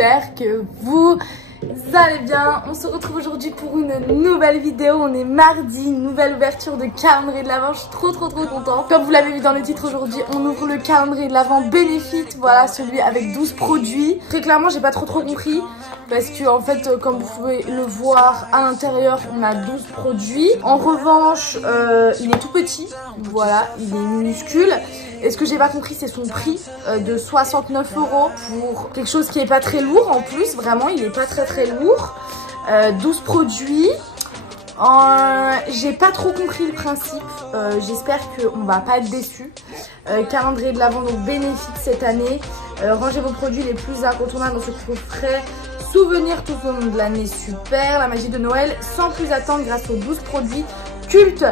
j'espère que vous allez bien. On se retrouve aujourd'hui pour une nouvelle vidéo. On est mardi, une nouvelle ouverture de calendrier de l'Avent. Je suis trop contente. Comme vous l'avez vu dans le titre, aujourd'hui on ouvre le calendrier de l'Avent Benefit. Voilà, celui avec 12 produits. Très clairement j'ai pas trop compris, parce que en fait comme vous pouvez le voir à l'intérieur on a 12 produits. En revanche il est tout petit, voilà, il est minuscule. Et ce que j'ai pas compris, c'est son prix de 69 € pour quelque chose qui est pas très lourd en plus. Vraiment, il est pas très lourd. 12 produits. J'ai pas trop compris le principe. J'espère qu'on va pas être déçus. Calendrier de l'Avent, donc bénéfice cette année. Rangez vos produits les plus incontournables dans ce coffret. Souvenir tout au long de l'année, super. La magie de Noël, sans plus attendre, grâce aux 12 produits cultes.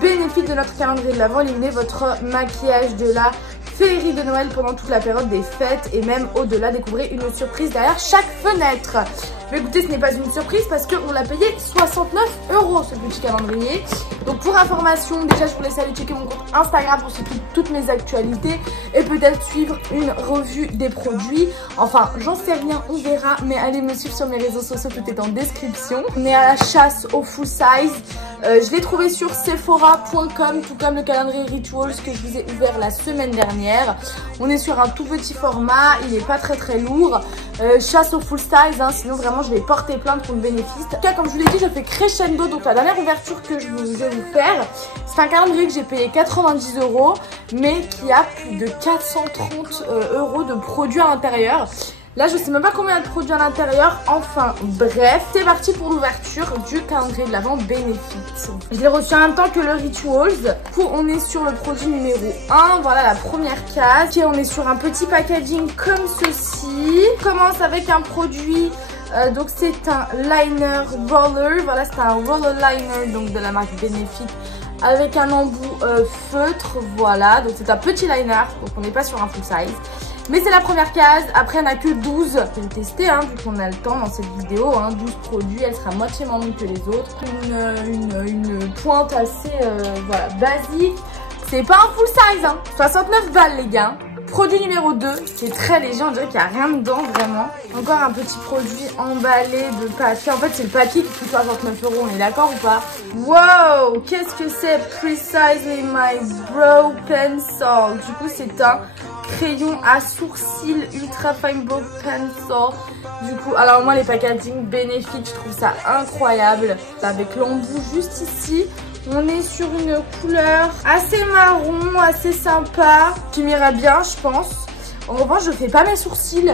Bénéfice de notre calendrier de l'Avent, éliminez votre maquillage de la féerie de Noël pendant toute la période des fêtes et même au-delà. Découvrez une surprise derrière chaque fenêtre. Mais écoutez, ce n'est pas une surprise parce qu'on l'a payé 69 € ce petit calendrier. Donc pour information, déjà je vous laisse aller checker mon compte Instagram pour suivre toutes mes actualités et peut-être suivre une revue des produits. Enfin, j'en sais rien, on verra. Mais allez me suivre sur mes réseaux sociaux, tout est en description. On est à la chasse au full size. Je l'ai trouvé sur Sephora.com, tout comme le calendrier Rituals que je vous ai ouvert la semaine dernière. On est sur un tout petit format, il n'est pas très lourd. Chasse au full size, hein, sinon vraiment je vais porter plainte pour le bénéfice. En tout cas, comme je vous l'ai dit, je fais crescendo, donc la dernière ouverture que je vais vous faire, c'est un calendrier que j'ai payé 90 €, mais qui a plus de 430 € de produits à l'intérieur. Là, je sais même pas combien de produits à l'intérieur. Enfin, bref, c'est parti pour l'ouverture du calendrier de l'Avent Benefit. Je l'ai reçu en même temps que le Rituals. On est sur le produit numéro 1. Voilà la première case. Et on est sur un petit packaging comme ceci. On commence avec un produit. Donc c'est un liner roller. Voilà, c'est un roller liner donc de la marque Benefit, avec un embout feutre. Voilà, donc c'est un petit liner. Donc on n'est pas sur un full size. Mais c'est la première case, après on n'a que 12. Je vais tester, hein, vu qu'on a le temps dans cette vidéo, hein, 12 produits, elle sera moitié moins longue que les autres. Une pointe assez voilà, basique. C'est pas un full size, hein. 69 balles les gars. Produit numéro 2, c'est très léger, on dirait qu'il n'y a rien dedans vraiment. Encore un petit produit emballé de papier. En fait c'est le papier qui coûte 69 €, on est d'accord ou pas? Wow, qu'est-ce que c'est? Precisely My Brow Pencil. Du coup c'est un crayon à sourcils Ultra Fine Brow Pencil. Du coup, alors moi les packaging Benefit, je trouve ça incroyable. Avec l'embout juste ici. On est sur une couleur assez marron, assez sympa, qui m'irait bien, je pense. En revanche, je fais pas mes sourcils,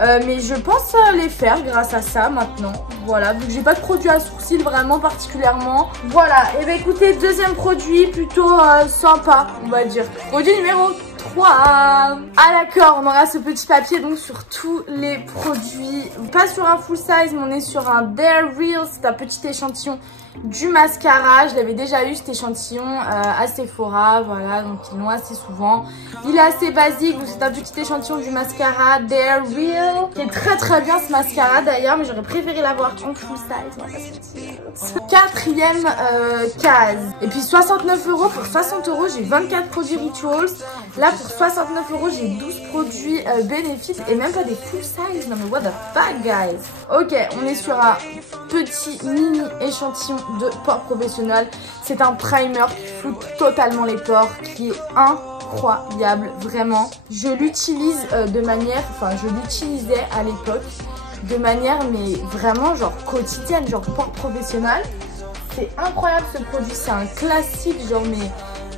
mais je pense les faire grâce à ça maintenant. Voilà, vu que j'ai pas de produit à sourcils vraiment particulièrement. Voilà, et bien écoutez, deuxième produit plutôt sympa, on va dire. Produit numéro 3. Ah d'accord, on aura ce petit papier donc sur tous les produits. Pas sur un full size, mais on est sur un Dare Real. C'est un petit échantillon du mascara. Je l'avais déjà eu cet échantillon à Sephora. Voilà, donc ils l'ont assez souvent. Il est assez basique, donc c'est un petit échantillon du mascara Dare Real, qui est très bien ce mascara d'ailleurs, mais j'aurais préféré l'avoir en full size. On va pas se mentir. Quatrième case. Et puis 69 € pour 60 €, j'ai 24 produits Rituals. Là pour 69 €, j'ai 12 produits bénéfices et même pas des full size. Non mais what the fuck guys. Ok, on est sur un petit mini échantillon de pores professionnel. C'est un primer qui floute totalement les pores, qui est incroyable, vraiment. Je l'utilise de manière, enfin je l'utilisais à l'époque de manière mais vraiment genre quotidienne, genre pores professionnel. C'est incroyable ce produit, c'est un classique genre mais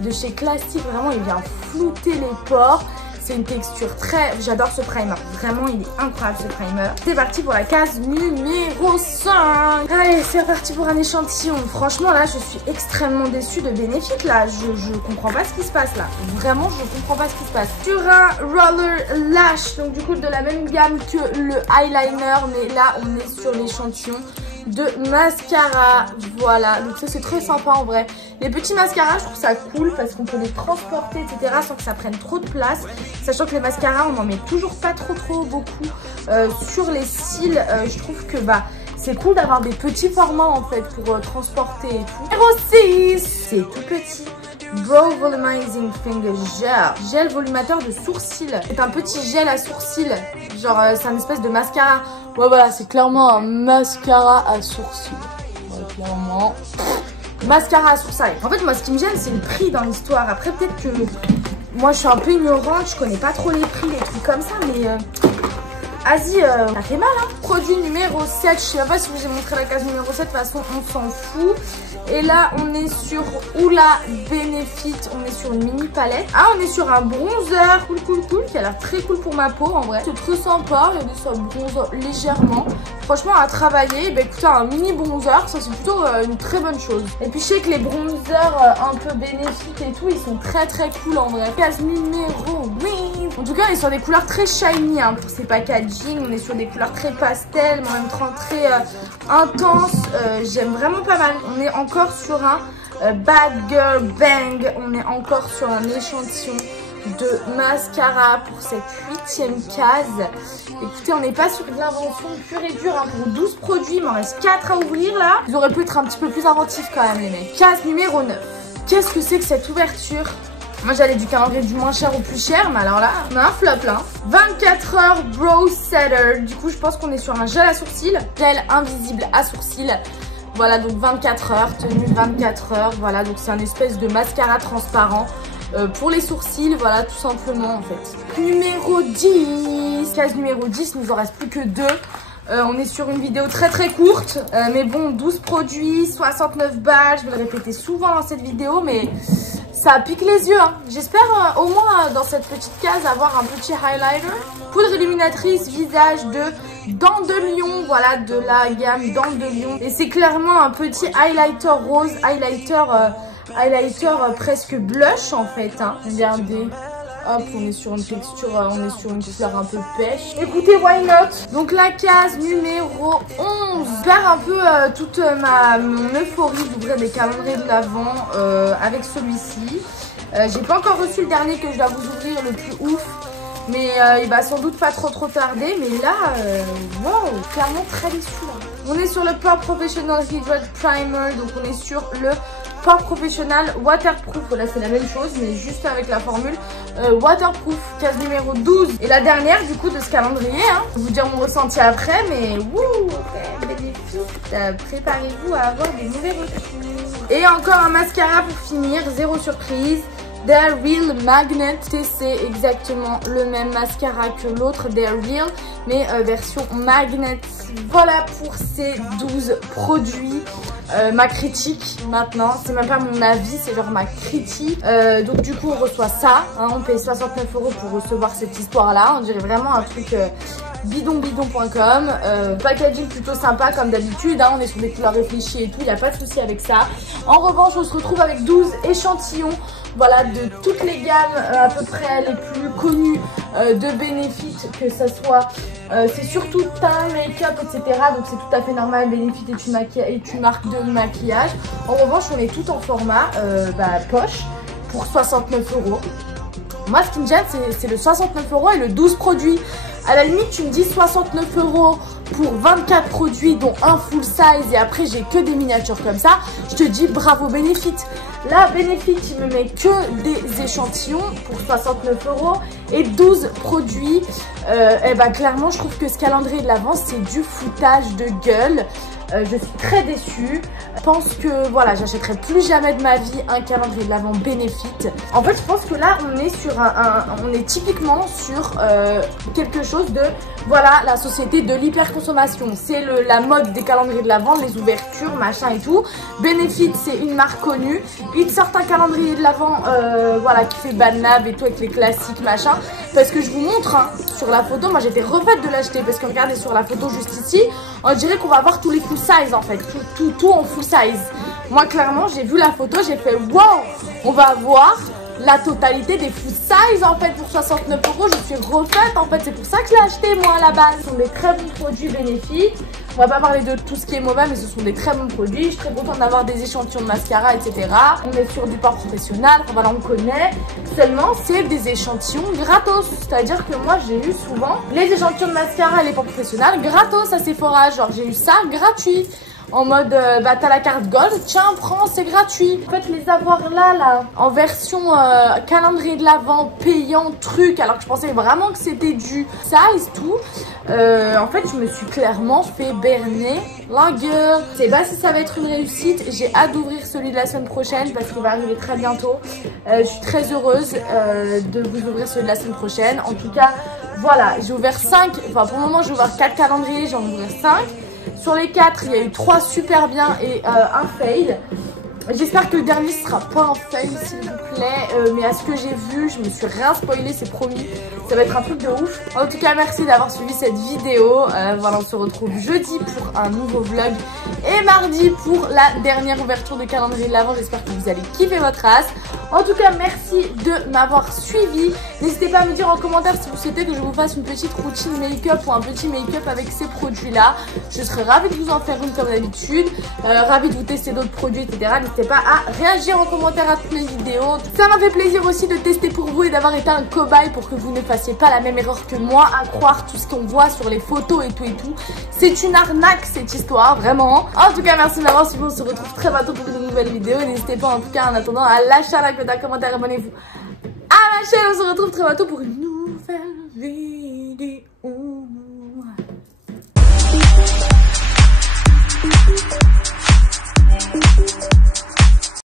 de chez Classique, vraiment il vient flouter les pores. C'est une texture très... J'adore ce primer. Vraiment, il est incroyable ce primer. C'est parti pour la case numéro 5. Allez, c'est reparti pour un échantillon. Franchement, là, je suis extrêmement déçue de Benefit. Là, je comprends pas ce qui se passe là. Vraiment, je comprends pas ce qui se passe. Sur un roller lash, donc du coup de la même gamme que le eyeliner. Mais là, on est sur l'échantillon de mascara. Voilà, donc ça c'est très sympa en vrai. Les petits mascaras, je trouve ça cool parce qu'on peut les transporter etc sans que ça prenne trop de place, sachant que les mascaras on n'en met toujours pas trop beaucoup sur les cils. Je trouve que bah c'est cool d'avoir des petits formats en fait pour transporter et tout. Numéro 6, c'est tout petit. Brow Volumizing Finger Gel. Gel volumateur de sourcils. C'est un petit gel à sourcils. Genre, c'est un espèce de mascara. Ouais, voilà, c'est clairement un mascara à sourcils. Ouais, clairement. Mascara à sourcils. En fait, moi, ce qui me gêne, c'est le prix dans l'histoire. Après, peut-être que moi, je suis un peu ignorante. Je connais pas trop les prix, les trucs comme ça, mais. Vas-y, ça fait mal, hein. Produit numéro 7, je sais pas si je vous ai montré la case numéro 7, de toute façon on s'en fout. Et là on est sur Hoola Benefit, on est sur une mini palette. Ah, on est sur un bronzer cool qui a l'air très cool pour ma peau en vrai. C'est très sympa, regardez ça bronze légèrement. Franchement à travailler, bah écoutez, un mini bronzer, ça c'est plutôt une très bonne chose. Et puis je sais que les bronzers un peu bénéfiques et tout, ils sont très cool en vrai. Case numéro 8. En tout cas on est sur des couleurs très shiny hein, pour ces packaging. On est sur des couleurs très pastel, mais en même temps très intenses. J'aime vraiment pas mal. On est encore sur un Bad Girl Bang. On est encore sur un échantillon de mascara pour cette 8e case. Écoutez, on n'est pas sur de l'invention pure et dure hein, pour 12 produits. Il m'en reste 4 à ouvrir là. Ils auraient pu être un petit peu plus inventifs quand même les mecs. Case numéro 9. Qu'est-ce que c'est que cette ouverture ? Moi j'allais du calendrier du moins cher au plus cher, mais alors là, on a un flop là. 24 heures Brow Setter. Du coup, je pense qu'on est sur un gel à sourcils. Gel invisible à sourcils. Voilà, donc 24 heures, tenue 24 heures. Voilà, donc c'est un espèce de mascara transparent pour les sourcils. Voilà, tout simplement en fait. Numéro 10. Case numéro 10, il nous en reste plus que 2. On est sur une vidéo très courte, mais bon, 12 produits, 69 balles. Je vais le répéter souvent dans cette vidéo, mais ça pique les yeux. Hein. J'espère au moins dans cette petite case avoir un petit highlighter. Poudre illuminatrice visage de Dents de Lion, voilà, de la gamme Dents de Lion. Et c'est clairement un petit highlighter rose, highlighter presque blush en fait. Hein. Regardez. Hop, on est sur une texture, on est sur une couleur un peu pêche. Écoutez, why not? Donc la case numéro 11. Je perds un peu toute mon euphorie d'ouvrir des calendriers de l'Avent avec celui-ci. J'ai pas encore reçu le dernier que je dois vous ouvrir, le plus ouf. Mais il va sans doute pas trop tarder. Mais là, wow, clairement très déçu là. On est sur le Pore Professional Hydrate Primer. Donc on est sur le Pore Professional Waterproof. Voilà, c'est la même chose, mais juste avec la formule Waterproof. Case numéro 12. Et la dernière du coup de ce calendrier. Hein. Je vais vous dire mon ressenti après, mais wouh, bénéfice. Préparez-vous à avoir des mauvais retours. Et encore un mascara pour finir, zéro surprise. They're Real Magnet, c'est exactement le même mascara que l'autre They're Real, mais version magnet. Voilà pour ces 12 produits. Ma critique maintenant, c'est même pas mon avis, c'est genre ma critique. Donc du coup on reçoit ça, hein, on paye 69 € pour recevoir cette histoire là. On dirait vraiment un truc bidon.com. Packaging plutôt sympa comme d'habitude, hein, on est sur des couleurs réfléchies et tout, il n'y a pas de souci avec ça. En revanche on se retrouve avec 12 échantillons. Voilà, de toutes les gammes à peu près les plus connues de Benefit, que ça soit, c'est surtout teint, make-up, etc. Donc c'est tout à fait normal, Benefit est une marque de maquillage. En revanche, on est tout en format poche pour 69 €. Moi, ce qui me gêne, c'est le 69 € et le 12 produits. À la limite, tu me dis 69 € pour 24 produits, dont un full size, et après, j'ai que des miniatures comme ça. Je te dis bravo Benefit. Là, Benefit, il me met que des échantillons pour 69 € et 12 produits. Et bah, clairement, je trouve que ce calendrier de l'Avent, c'est du foutage de gueule. Je suis très déçue. Je pense que voilà, j'achèterai plus jamais de ma vie un calendrier de l'Avent Benefit. En fait, je pense que là, on est sur on est typiquement sur quelque chose de, voilà, la société de l'hyperconsommation. C'est la mode des calendriers de l'Avent, les ouvertures, machin et tout. Benefit, c'est une marque connue. Ils te sortent un calendrier de l'Avent, voilà, qui fait bad lab et tout avec les classiques, machin. Parce que je vous montre, hein, sur la photo, moi j'étais refaite de l'acheter parce que regardez sur la photo juste ici, on dirait qu'on va avoir tous les full size en fait, tout en full size. Moi clairement j'ai vu la photo, j'ai fait wow, on va avoir la totalité des full size en fait pour 69 €. Je suis refaite en fait, c'est pour ça que je l'ai acheté moi à la base. Ce sont des très bons produits bénéfiques. On va pas parler de tout ce qui est mauvais, mais ce sont des très bons produits. Je suis très contente d'avoir des échantillons de mascara, etc. On est sur du port professionnel, enfin, voilà, on connaît. Seulement, c'est des échantillons gratos. C'est-à-dire que moi, j'ai eu souvent les échantillons de mascara et les ports professionnels gratos à Sephora. Genre, j'ai eu ça gratuit. En mode, bah t'as la carte Gold, tiens, prends, c'est gratuit. En fait, les avoir là, en version calendrier de l'Avent, payant, truc, alors que je pensais vraiment que c'était du size, tout. En fait, je me suis clairement fait berner la gueule. Je sais pas si ça va être une réussite. J'ai hâte d'ouvrir celui de la semaine prochaine parce qu'il va arriver très bientôt. Je suis très heureuse de vous ouvrir celui de la semaine prochaine. En tout cas, voilà, j'ai ouvert 5, enfin pour le moment, j'ai ouvert 4 calendriers, j'en vais ouvrir 5. Sur les 4, il y a eu 3 super bien et un fail. J'espère que le dernier sera pas un fail, s'il vous plaît. Mais à ce que j'ai vu, je me suis rien spoilé, c'est promis. Ça va être un truc de ouf. En tout cas, merci d'avoir suivi cette vidéo. Voilà, on se retrouve jeudi pour un nouveau vlog et mardi pour la dernière ouverture de calendrier de l'Avent. J'espère que vous allez kiffer votre race. En tout cas, merci de m'avoir suivi. N'hésitez pas à me dire en commentaire si vous souhaitez que je vous fasse une petite routine make-up ou un petit make-up avec ces produits-là. Je serai ravie de vous en faire une comme d'habitude. Ravie de vous tester d'autres produits, etc. N'hésitez pas à réagir en commentaire à toutes mes vidéos. Ça m'a fait plaisir aussi de tester pour vous et d'avoir été un cobaye pour que vous ne fassiez pas la même erreur que moi à croire tout ce qu'on voit sur les photos et tout et tout. C'est une arnaque cette histoire, vraiment. En tout cas, merci de m'avoir suivi. On se retrouve très bientôt pour de nouvelles vidéos. N'hésitez pas en tout cas en attendant à lâcher un like, un commentaire, abonnez-vous à ma chaîne. On se retrouve très bientôt pour une nouvelle vidéo.